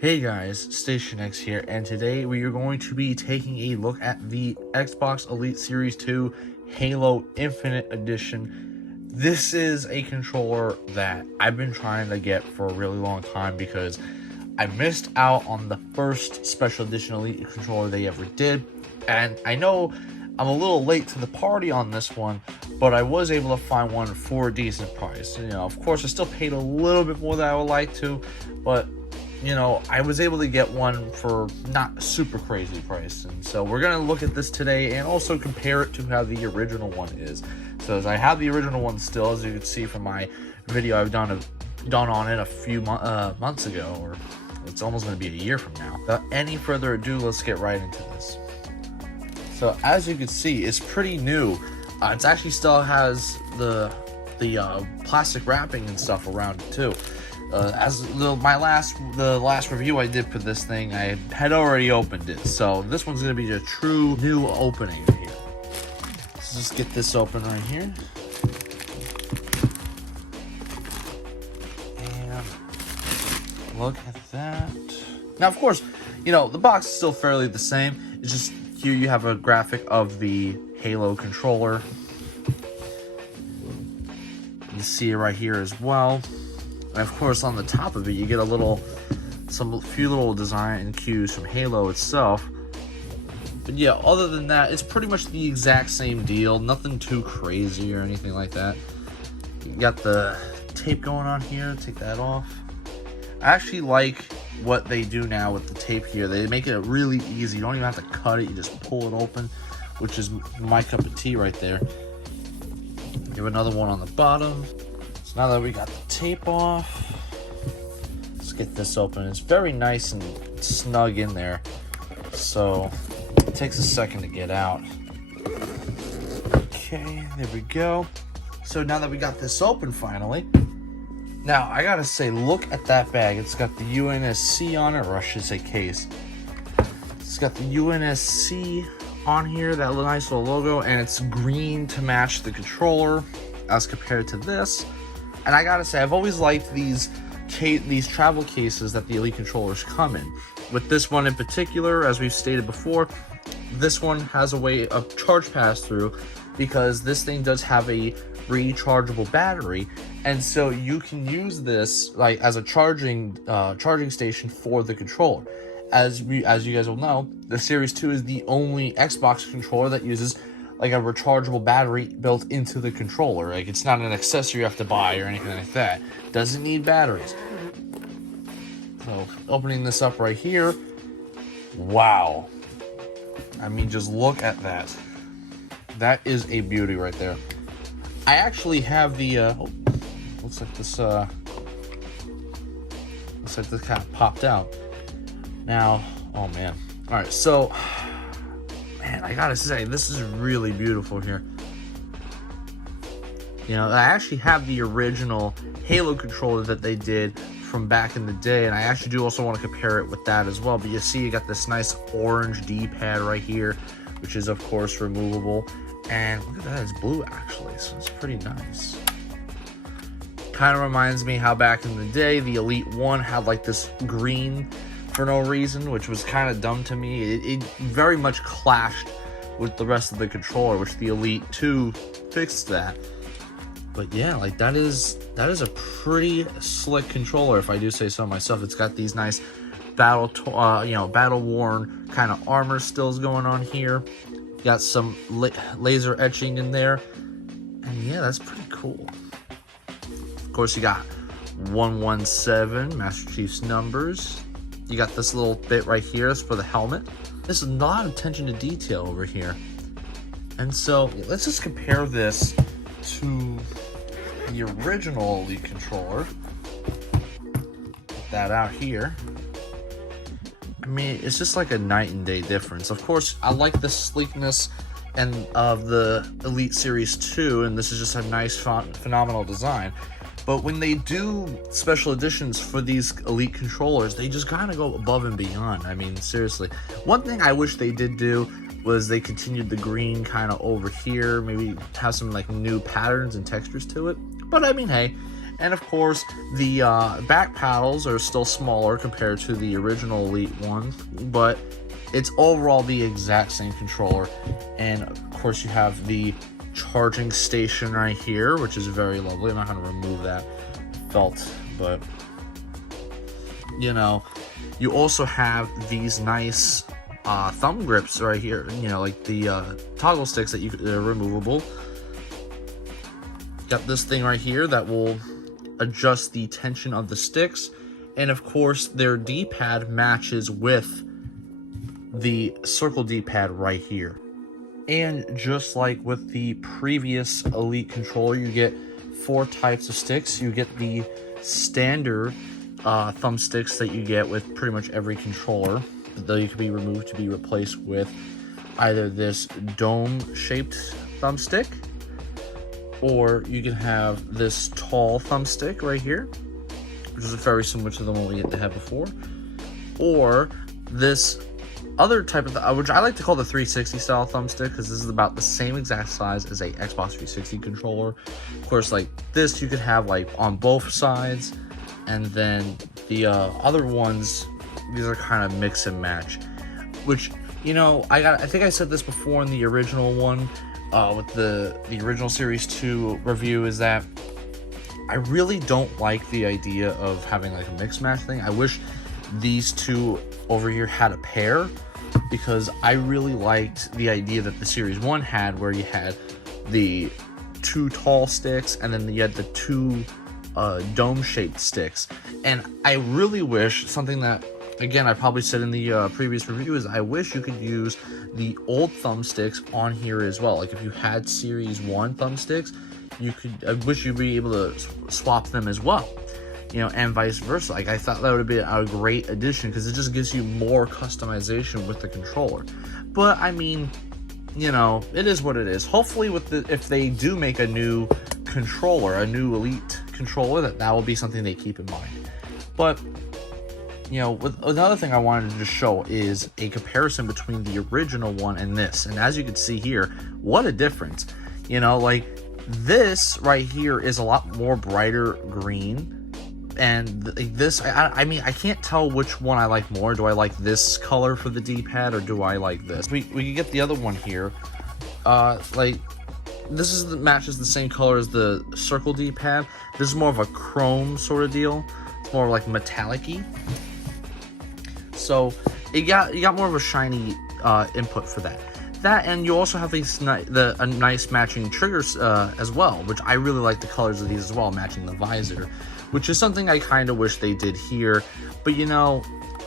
Hey guys, Station X here, and today we are going to be taking a look at the Xbox Elite Series 2 Halo Infinite Edition. This is a controller that I've been trying to get for a really long time because I missed out on the first Special Edition Elite controller they ever did, and I know I'm a little late to the party on this one, but I was able to find one for a decent price. You know, of course, I still paid a little bit more than I would like to, but you know, I was able to get one for not super crazy price. And so we're going to look at this today and also compare it to how the original one is. So as I have the original one still, as you can see from my video I've done on it a few months ago, or it's almost going to be a year from now. Without any further ado, let's get right into this. So as you can see, it's pretty new. It actually still has the plastic wrapping and stuff around it too. The last review I did for this thing, I had already opened it, so this one's gonna be a true new opening here. Let's just get this open right here, and look at that. Now, of course, you know the box is still fairly the same. It's just here you have a graphic of the Halo controller. You see it right here as well. And of course, on the top of it, you get a few little design cues from Halo itself. But yeah, other than that, it's pretty much the exact same deal. Nothing too crazy or anything like that. You got the tape going on here. Take that off. I actually like what they do now with the tape here. They make it really easy. You don't even have to cut it. You just pull it open, which is my cup of tea right there. You have another one on the bottom. So now that we got the tape off, let's get this open. It's very nice and snug in there, so it takes a second to get out. Okay, there we go. So now that we got this open finally, now I gotta say, look at that bag. It's got the UNSC on it, or I should say case. It's got the UNSC on here, that nice little logo, and it's green to match the controller as compared to this. And I gotta say, I've always liked these travel cases that the Elite controllers come in. With this one in particular, as we've stated before, this one has a way of charge pass-through because this thing does have a rechargeable battery, and so you can use this like as a charging station for the controller. As you guys will know, the Series 2 is the only Xbox controller that uses like a rechargeable battery built into the controller. Like, it's not an accessory you have to buy or anything like that. Doesn't need batteries. So opening this up right here, wow. I mean, just look at that. That is a beauty right there. I actually have the looks like this kind of popped out. Now, oh man. All right, so man, I gotta say, this is really beautiful here. You know, I actually have the original Halo controller that they did from back in the day, and I actually do also want to compare it with that as well. But you see, you got this nice orange D-pad right here, which is of course removable. And look at that, it's blue actually, so it's pretty nice. Kind of reminds me how back in the day, the Elite 1 had like this green for no reason, which was kind of dumb to me. It very much clashed with the rest of the controller, which the Elite 2 fixed that. But yeah, like that is a pretty slick controller, if I do say so myself. It's got these nice battle worn kind of armor stills going on here. Got some laser etching in there, and yeah, that's pretty cool. Of course, you got 117 Master Chief's numbers. You got this little bit right here for the helmet. There's a lot of attention to detail over here. And so let's just compare this to the original Elite controller. Put that out here. I mean, it's just like a night and day difference. Of course, I like the sleekness and of the Elite Series 2, and this is just a nice, phenomenal design. But when they do special editions for these Elite controllers, they just kind of go above and beyond. I mean, seriously. One thing I wish they did do was they continued the green kind of over here. Maybe have some like new patterns and textures to it. But I mean, hey, And of course, the back paddles are still smaller compared to the original Elite one, but it's overall the exact same controller. And of course, you have the charging station right here, which is very lovely. I'm not going to remove that felt, but you know, you also have these nice thumb grips right here, you know, like the toggle sticks that they're removable. Got this thing right here that will adjust the tension of the sticks, and of course their D-pad matches with the circle D-pad right here. And just like with the previous Elite controller, you get 4 types of sticks. You get the standard thumbsticks that you get with pretty much every controller. They can be removed to be replaced with either this dome-shaped thumbstick, or you can have this tall thumbstick right here, which is very similar to the one we had before, or this other type of, which I like to call the 360 style thumbstick, because this is about the same exact size as a Xbox 360 controller. Of course, like this, you could have like on both sides, and then the other ones, these are kind of mix and match. Which, you know, I think I said this before in the original one, with the original Series 2 review, is that I really don't like the idea of having like a mix match thing. I wish these two over here had a pair, because I really liked the idea that the Series 1 had, where you had the 2 tall sticks and then you had the 2 dome-shaped sticks. And I really wish, something that, again, I probably said in the previous review, is I wish you could use the old thumbsticks on here as well. Like if you had Series 1 thumbsticks, I wish you'd be able to swap them as well. You know, and vice versa. Like, I thought that would be a great addition, because it just gives you more customization with the controller. But I mean, you know, it is what it is. Hopefully, if they do make a new controller, a new Elite controller, that will be something they keep in mind. But you know, another thing I wanted to just show is a comparison between the original one and this. And as you can see here, what a difference. You know, like this right here is a lot more brighter green. And this, I mean, I can't tell which one I like more. Do I like this color for the D-pad, or do I like this? We can get the other one here. Like, this matches the same color as the circle D-pad. This is more of a chrome sort of deal. It's more like metallic-y. So you got more of a shiny input for that. That, and you also have a nice matching triggers as well, which I really like the colors of these as well, matching the visor, which is something I kind of wish they did here. But you know,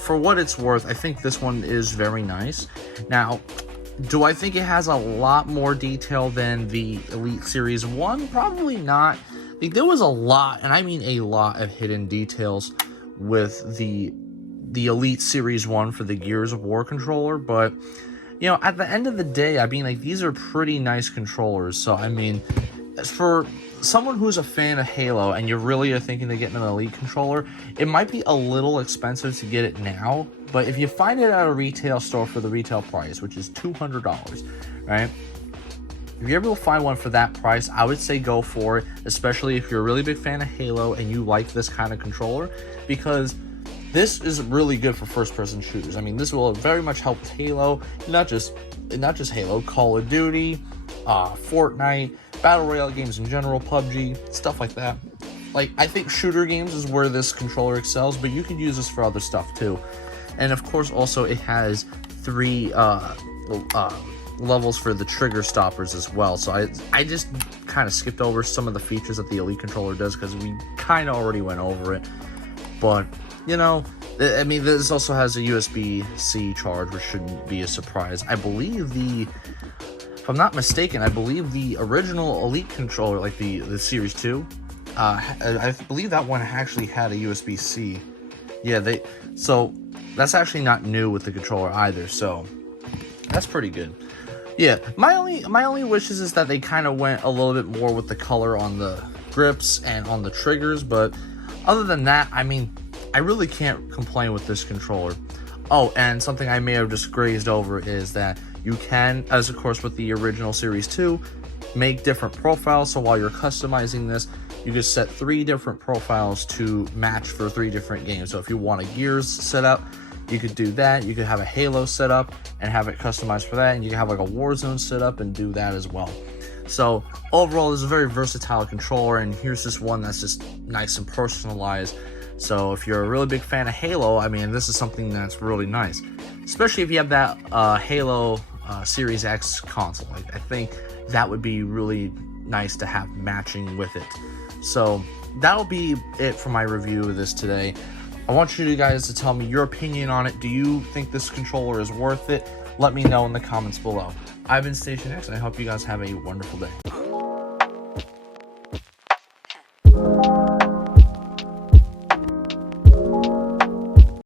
for what it's worth, I think this one is very nice. Now, do I think it has a lot more detail than the Elite Series 1? Probably not. Like, there was a lot, and I mean a lot, of hidden details with the Elite Series 1 for the Gears of War controller, but you know, at the end of the day, I mean, like, these are pretty nice controllers. So I mean, for someone who's a fan of Halo and you really are thinking of getting an Elite controller, it might be a little expensive to get it now, but if you find it at a retail store for the retail price, which is $200, right? If you're able to find one for that price, I would say go for it, especially if you're a really big fan of Halo and you like this kind of controller, because this is really good for first-person shooters. I mean, this will very much help with Halo, not just Halo, Call of Duty, Fortnite, Battle Royale games in general, PUBG, stuff like that. Like, I think shooter games is where this controller excels, but you could use this for other stuff too. And of course, also it has 3 levels for the trigger stoppers as well. So I just kind of skipped over some of the features that the Elite controller does, because we kind of already went over it. But you know, I mean, this also has a USB-C charge, which shouldn't be a surprise. I believe if I'm not mistaken, I believe the original Elite controller, like the Series 2, I believe that one actually had a USB-C. Yeah, so that's actually not new with the controller either, so that's pretty good. Yeah, my only wishes is that they kind of went a little bit more with the color on the grips and on the triggers, but other than that, I mean, I really can't complain with this controller. Oh, and something I may have just grazed over is that you can, as of course with the original Series 2, make different profiles. So while you're customizing this, you can set 3 different profiles to match for 3 different games. So if you want a Gears setup, you could do that. You could have a Halo setup and have it customized for that, and you can have like a Warzone setup and do that as well. So overall, this is a very versatile controller, and here's just one that's just nice and personalized. So if you're a really big fan of Halo, I mean, this is something that's really nice, especially if you have that Halo Series X console. I think that would be really nice to have matching with it. So that'll be it for my review of this today. I want you guys to tell me your opinion on it. Do you think this controller is worth it? Let me know in the comments below. I've been Station X, and I hope you guys have a wonderful day.